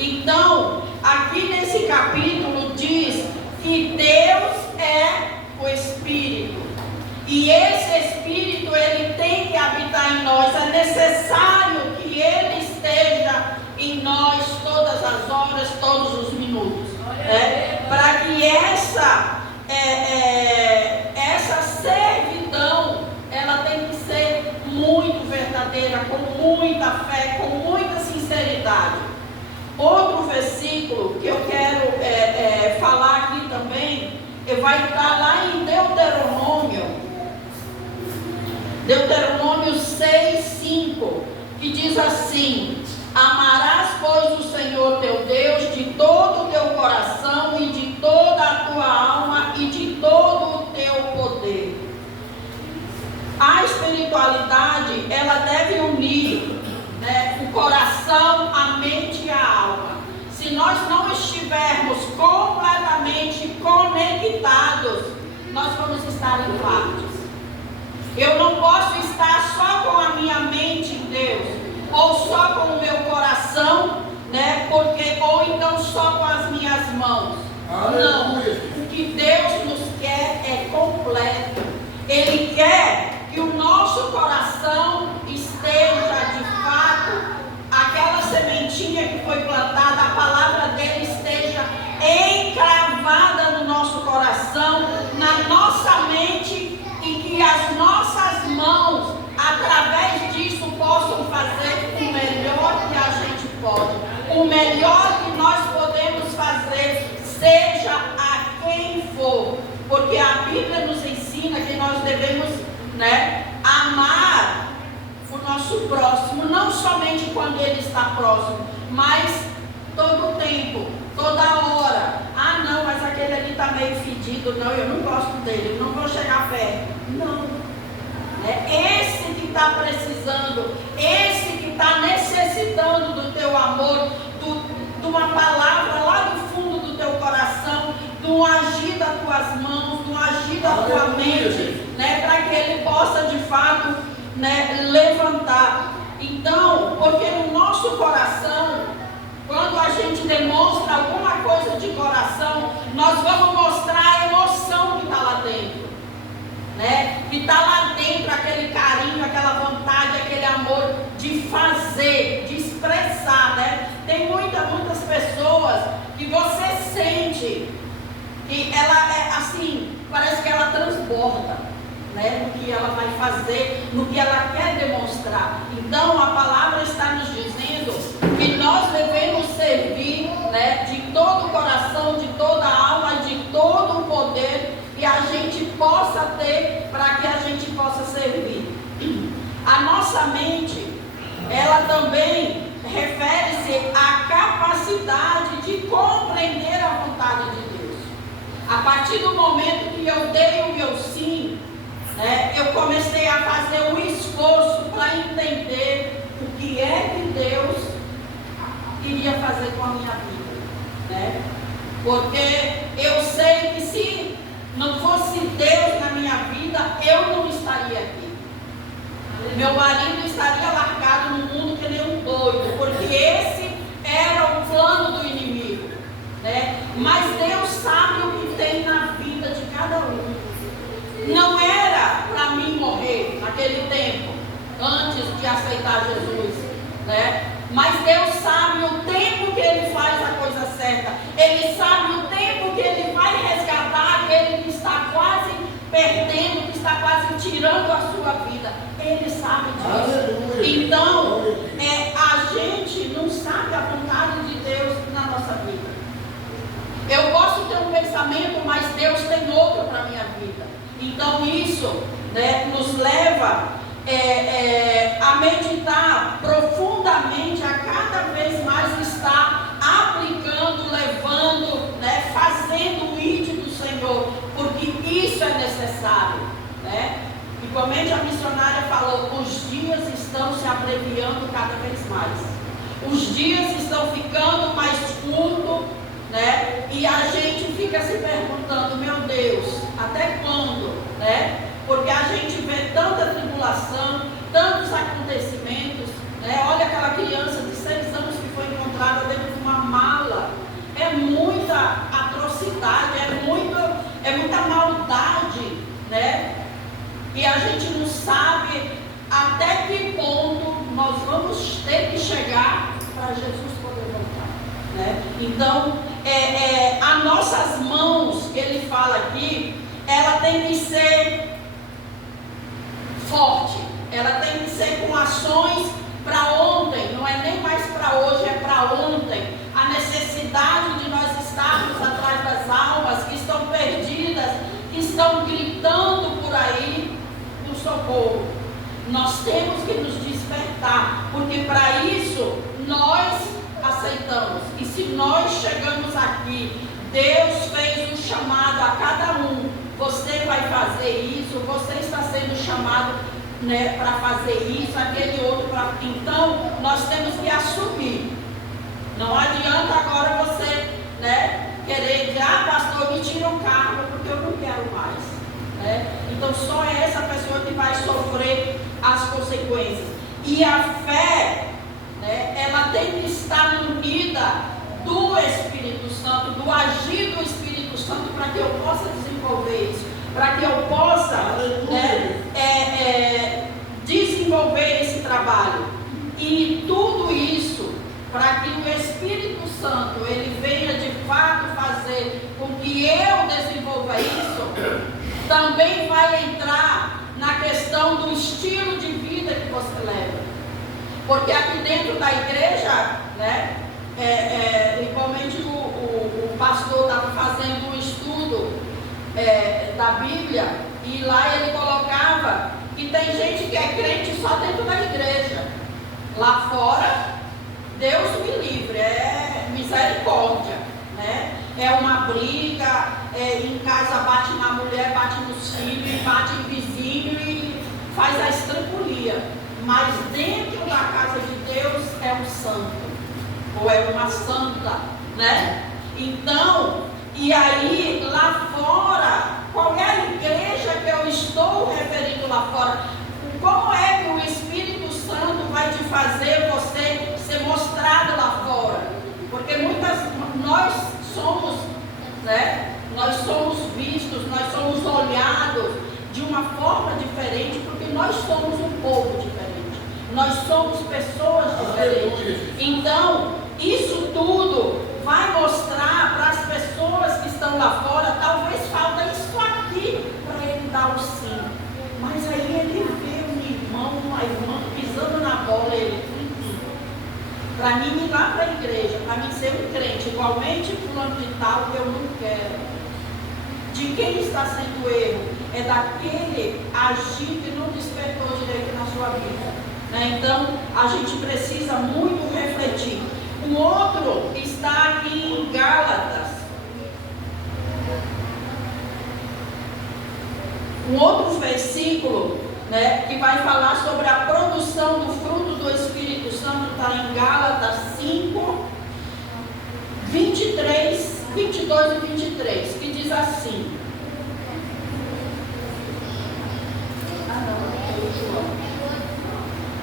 Então, aqui nesse capítulo diz que Deus é o Espírito. E esse Espírito, ele tem que habitar em nós. É necessário que ele esteja em nós todas as horas, todos os minutos. Para que essa servidão, ela tem que ser muito verdadeira, com muita fé, com muita sinceridade. Outro versículo que eu quero falar aqui também, vai estar lá em Deuteronômio 6:5, que diz assim: amarás, pois, o Senhor teu Deus de todo o teu coração e de toda a tua alma e de todo o teu poder. A espiritualidade, ela deve unir, o coração, a mente e a alma. Se nós não estivermos completamente conectados, nós vamos estar em partes. Eu não posso estar só com a minha mente em Deus, ou só com o meu coração, ou então só com as minhas mãos. Não, o que Deus nos quer é completo. Ele quer que o nosso coração esteja de fato, aquela sementinha que foi plantada, a palavra dele esteja encravada no nosso coração, na nossa mente, e que as nossas mãos, através disso, possam fazer o melhor que a gente pode. O melhor que nós podemos fazer, seja a quem for, porque a Bíblia nos ensina que nós devemos amar o nosso próximo, não somente quando ele está próximo, mas todo o tempo, toda hora. Ah, não, mas aquele ali está meio fedido, não, eu não gosto dele, eu não vou chegar perto. Não, esse que está precisando, esse que está necessitando do teu amor, de uma palavra lá do fundo do teu coração, de um agir das tuas mãos, de um agir da tua mente, para que ele possa de fato levantar. Então, porque no nosso coração, quando a gente demonstra alguma coisa de coração, nós vamos mostrar a emoção que está lá dentro, que está lá dentro, aquele carinho, aquela vontade, aquele amor de fazer, de expressar, Tem muitas pessoas que você sente que ela é assim, parece que ela transborda, no que ela vai fazer, no que ela quer demonstrar. Então a palavra está nos dizendo que nós devemos servir, de todo o coração, de toda a alma, de todo o poder, e a gente possa ter, para que a gente possa servir. A nossa mente, ela também refere-se à capacidade de compreender a vontade de Deus. A partir do momento que eu dei o meu sim, eu comecei a fazer um esforço para entender o que é que Deus queria fazer com a minha vida, porque eu sei que se não fosse Deus na minha vida, eu não estaria aqui. Meu marido estaria largado no mundo que nem um doido, porque esse era o plano do inimigo, mas Deus sabe o que tem na vida de cada um. Não era para mim morrer naquele tempo, antes de aceitar Jesus, mas Deus sabe o tempo que Ele faz a coisa certa. Ele sabe o tempo que Ele vai resgatar aquele que está quase perdendo, que está quase tirando a sua vida. Ele sabe disso. Então, a gente não sabe a vontade de Deus na nossa vida. Eu posso ter um pensamento, mas Deus tem outro para a minha vida. Então isso nos leva a meditar profundamente, a cada vez mais estar aplicando, levando, fazendo o ID do Senhor, porque isso é necessário, E como a missionária falou, os dias estão se abreviando cada vez mais, os dias estão ficando mais curtos, e a gente fica se perguntando, meu Deus, até quando, Porque a gente vê tanta tribulação, tantos acontecimentos, Olha aquela criança de 6 anos que foi encontrada dentro de uma religiosidade, é muita maldade, né? E a gente não sabe até que ponto nós vamos ter que chegar para Jesus poder voltar, né? Então, as nossas mãos, que ele fala aqui, ela tem que ser forte, ela tem que ser com ações para ontem, não é nem mais para hoje, é para ontem. A necessidade de nós estarmos atrás das almas que estão perdidas, que estão gritando por aí do socorro. Nós temos que nos despertar, porque para isso nós aceitamos. E se nós chegamos aqui, Deus fez um chamado a cada um. Você vai fazer isso, você está sendo chamado, né, para fazer isso, aquele outro para... Então nós temos que assumir. Não adianta agora você, né, querer dizer, pastor, me tira o cargo porque eu não quero mais, né? Então só é essa pessoa que vai sofrer as consequências. E a fé, né, ela tem que estar unida do Espírito Santo, do agir do Espírito Santo, para que eu possa desenvolver isso, para que eu possa, né, desenvolver esse trabalho. E tudo isso, para que o Espírito Santo ele venha de fato fazer com que eu desenvolva isso, também vai entrar na questão do estilo de vida que você leva. Porque aqui dentro da igreja, né, igualmente o pastor estava fazendo um estudo da Bíblia, e lá ele colocava que tem gente que é crente só dentro da igreja. Lá fora, Deus me livre, é misericórdia, né? É uma briga, em casa bate na mulher, bate nos filhos, bate em vizinho e faz a estrambulia. Mas dentro da casa de Deus é um santo, ou é uma santa, né? Então, e aí lá fora, qual é a igreja que eu estou referindo lá fora? Como é que o Espírito Santo vai te fazer você ser mostrado lá fora? Porque nós somos, né? Nós somos vistos, nós somos olhados de uma forma diferente, porque nós somos um povo diferente, nós somos pessoas diferentes. Então, isso tudo vai mostrar para as pessoas que estão lá fora, talvez falta isso aqui para ele dar o sim. Mas aí ele vê um irmão, uma irmã pisando na bola, ele... Para mim ir lá para a igreja, para mim ser um crente, igualmente fulano de tal, eu não quero. De quem está sendo o erro? É daquele agir que não despertou direito na sua vida, né? Então, a gente precisa muito refletir. O outro está aqui em Gálatas. Um outro versículo, né, que vai falar sobre a produção do fruto do Espírito Santo, está em Gálatas 5, 22 e 23, que diz assim.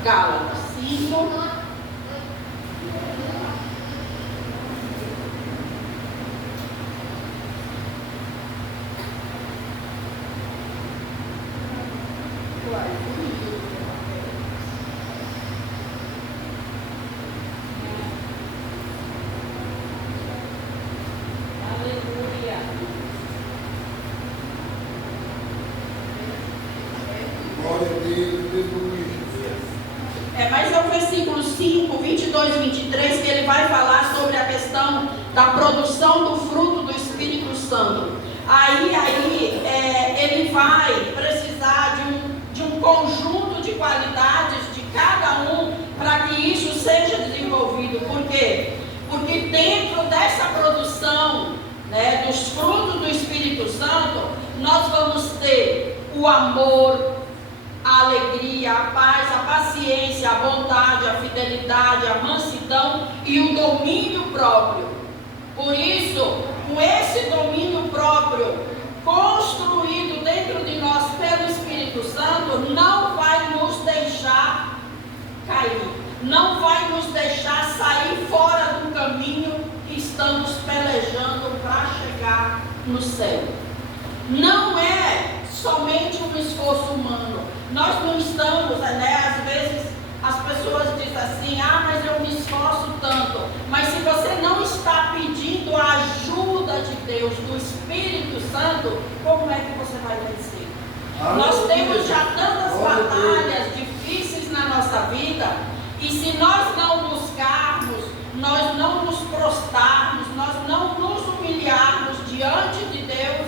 Gálatas 5, mas é o versículo 5, 22 e 23, que ele vai falar sobre a questão da produção do fruto do Espírito Santo. Aí ele vai precisar de um conjunto de qualidades de cada um para que isso seja desenvolvido. Por quê? Porque dentro dessa produção, né, dos frutos do Espírito Santo, nós vamos ter o amor, a alegria, a paz, a paciência, a bondade, a fidelidade, a mansidão e o domínio próprio. Por isso, com esse domínio próprio construído dentro de nós pelo Espírito Santo, não vai nos deixar cair, não vai nos deixar sair fora do caminho que estamos pelejando para chegar no céu. Não é somente um esforço humano. Nós não estamos, às vezes as pessoas dizem assim, mas eu me esforço tanto. Mas se você não está pedindo a ajuda de Deus, do Espírito Santo, como é que você vai vencer? Nós temos já tantas batalhas difíceis na nossa vida, e se nós não buscarmos, nós não nos prostrarmos, nós não nos humilharmos diante de Deus,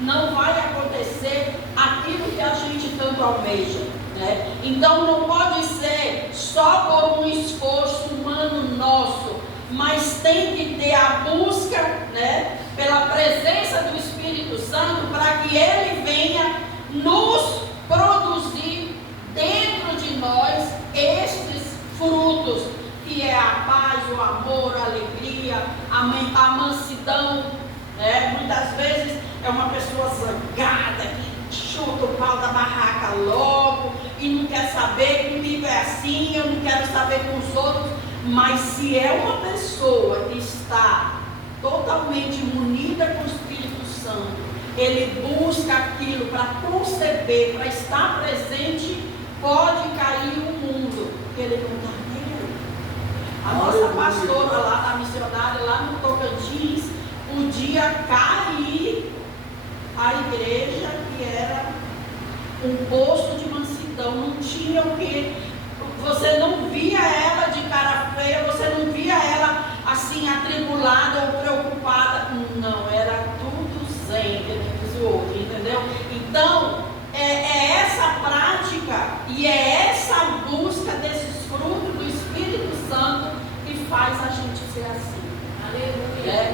não vai acontecer aquilo que a gente tanto almeja, né? Então não pode ser só por um esforço humano nosso, mas tem que ter a busca, né, pela presença do Espírito Santo, para que Ele venha nos produzir dentro de nós estes frutos, que é a paz, o amor, a alegria, a mansidão, né? Muitas vezes é uma pessoa zangada, que chuta o pau da barraca logo, e não quer saber, comigo é assim, eu não quero saber com os outros. Mas se é uma pessoa que está totalmente munida com o Espírito Santo, ele busca aquilo para conceber, para estar presente, pode cair o mundo, que ele não está nem aí. A nossa pastora lá, da missionária lá no Tocantins, podia cair a igreja, que era um poço de mansidão, não tinha o que, você não via ela de cara feia, você não via ela assim atribulada ou preocupada, não, era tudo zen, que nem diz o outro, entendeu? Então, é essa prática e é essa busca desses frutos do Espírito Santo que faz a gente ser assim. Aleluia.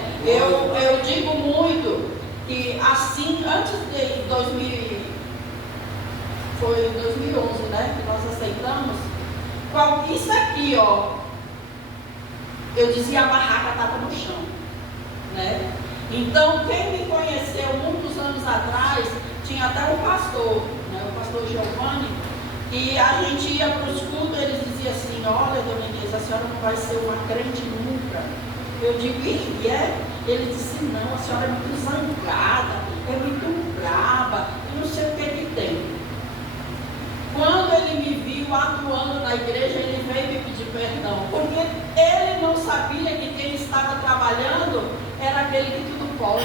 Eu digo muito que assim, antes de 2011, né, que nós aceitamos, isso aqui, ó, eu dizia, a barraca estava no chão, né? Então, quem me conheceu muitos anos atrás, tinha até um pastor, né, o pastor Giovanni, e a gente ia para os cultos, ele dizia assim, olha, dona Inês, a senhora não vai ser uma crente nunca. Eu digo, e é? Ele disse, não, a senhora é muito zangada, é muito brava, e não sei o que tem. Quando ele me viu atuando na igreja, ele veio me pedir perdão, porque ele não sabia que quem estava trabalhando era aquele que tudo pode,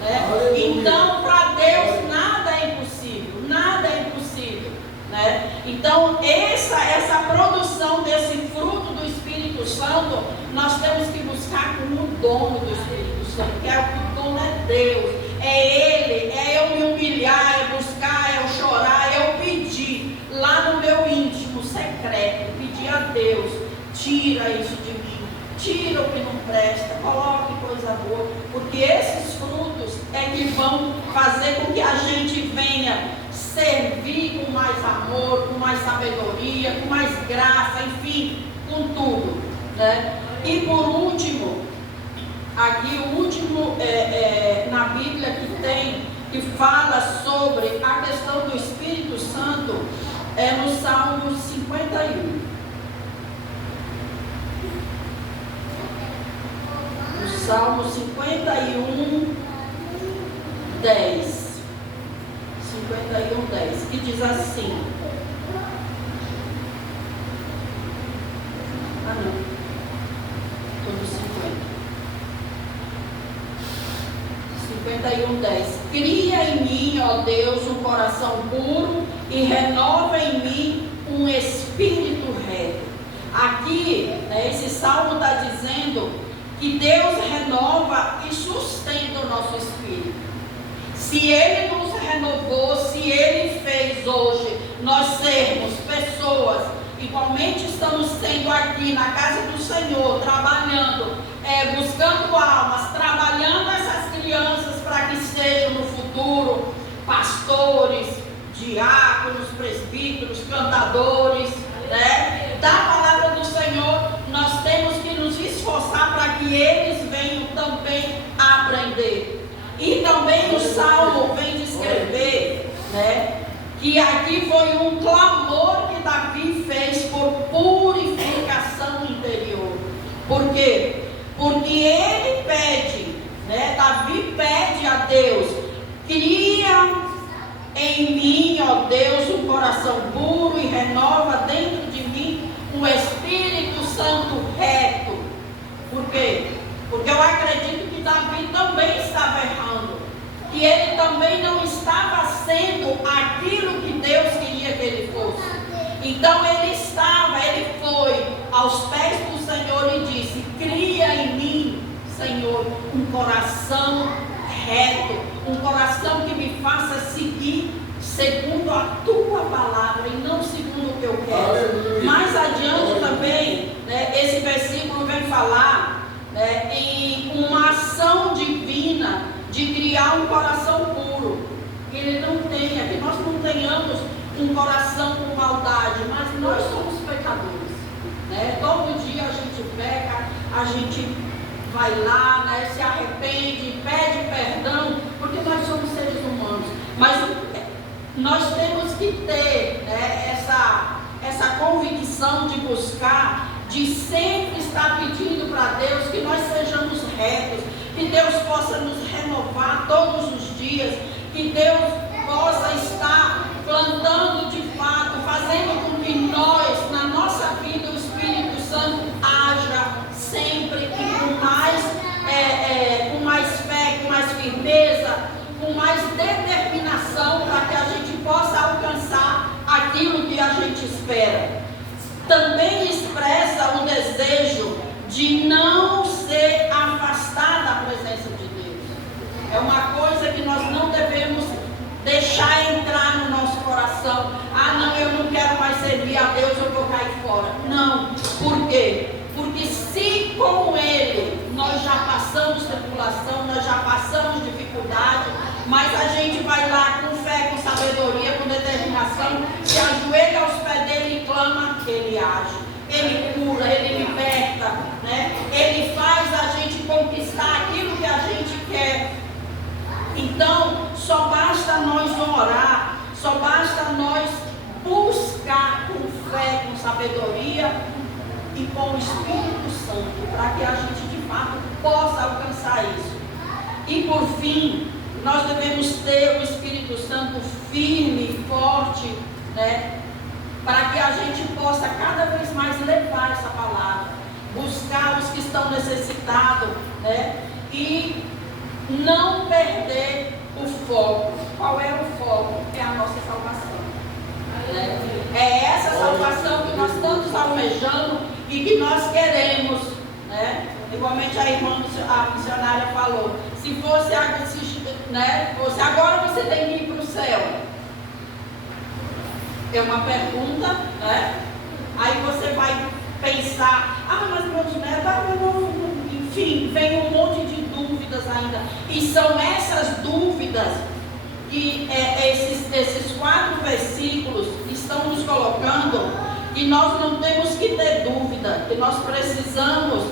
né? Então, para Deus, nada é impossível, nada é impossível, né? Então, essa produção desse fruto do Espírito Santo, nós temos que buscar com o dono do Espírito Santo, que é o dono é Deus, é Ele, é eu me humilhar, é buscar, é eu chorar, é eu pedir lá no meu íntimo secreto, pedir a Deus, tira isso de mim, tira o que não presta, coloque coisa boa, porque esses frutos é que vão fazer com que a gente venha servir com mais amor, com mais sabedoria, com mais graça, enfim, com tudo, né? E por último, aqui o último na Bíblia que fala sobre a questão do Espírito Santo é no Salmo 51. No Salmo 51, 10. 51, 10, que diz assim. Ah, não. Estou no 50. 51, 10. Cria em mim, ó Deus, um coração puro e renova em mim um espírito reto. Aqui, esse salmo está dizendo que Deus renova e sustenta o nosso espírito. Se Ele nos renovou, se Ele fez hoje nós sermos pessoas, igualmente estamos sendo aqui na casa do Senhor, trabalhando, buscando almas, trabalhando essas crianças para que sejam no futuro pastores, diáconos, presbíteros, cantadores, né? Da palavra do Senhor, nós temos que nos esforçar para que eles venham também a aprender. E também o Salmo vem descrever, né, que aqui foi um clamor que Davi fez por purificação interior. Por quê? Porque ele pede, né, Davi Davi pede a Deus: cria em mim, ó Deus, um coração puro e renova dentro de mim um Espírito Santo reto. Por quê? Porque eu acredito que Davi também estava errando, que ele também não estava sendo aquilo que Deus queria que ele fosse. Então ele foi aos pés do Senhor e disse: cria em mim, Senhor, um coração reto, um coração que me faça seguir segundo a tua palavra e não segundo o que eu quero. Mais adiante também, né, esse versículo vem falar, né, em uma ação divina de criar um coração puro. Que ele não tenha, que nós não tenhamos um coração com maldade, mas nós somos pecadores, né? Todo dia a gente peca, a gente vai lá, né, se arrepende, pede perdão, porque nós somos seres humanos. Mas nós temos que ter, né, essa convicção de buscar, de sempre estar pedindo para Deus que nós sejamos retos, que Deus possa nos renovar todos os dias, que Deus possa estar plantando de fato, fazendo com que nós, na nossa vida, o Espírito Santo haja sempre e com mais fé, com mais firmeza, com mais determinação, para que a gente possa alcançar aquilo que a gente espera. Também expressa o desejo de não ser afastado da presença de Deus. É uma coisa que nós não devemos deixar entrar no nosso coração. Ah, não, eu não quero mais servir a Deus, eu vou cair fora. Não. Por quê? Porque se com Ele nós já passamos tribulação, nós já passamos dificuldade, mas a gente vai lá com fé, com sabedoria, com determinação, se ajoelha aos pés dele e clama, Ele age, Ele cura, Ele liberta, né? Ele faz a gente conquistar aquilo que a gente quer. Então, só basta nós orar, só basta nós buscar com fé, com sabedoria e com o Espírito Santo, para que a gente de fato possa alcançar isso. E por fim, nós devemos ter o Espírito Santo firme e forte, né, para que a gente possa cada vez mais levar essa palavra, buscar os que estão necessitados, né, e não perder o foco. Qual é o foco? É a nossa salvação, né? É essa salvação que nós tantos almejamos e que nós queremos, né? Igualmente a irmã, a missionária falou, se fosse, né, fosse agora você tem que ir para o céu. É uma pergunta, né? Aí você vai pensar, mas meus netos, enfim, vem um monte de dúvidas ainda. E são essas dúvidas que esses 4 versículos estão nos colocando, e nós não temos que ter dúvida, que nós precisamos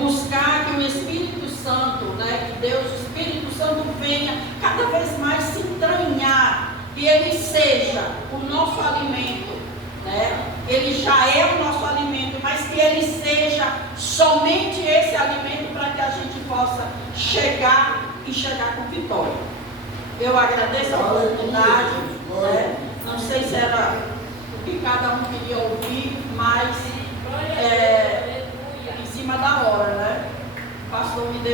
buscar que o Espírito Santo, né, que Deus, o Espírito Santo venha cada vez mais se entranhar, que Ele seja o nosso alimento, né? Ele já é o nosso alimento, mas que Ele seja somente esse alimento para que a gente possa chegar com vitória. Eu agradeço a oportunidade, né?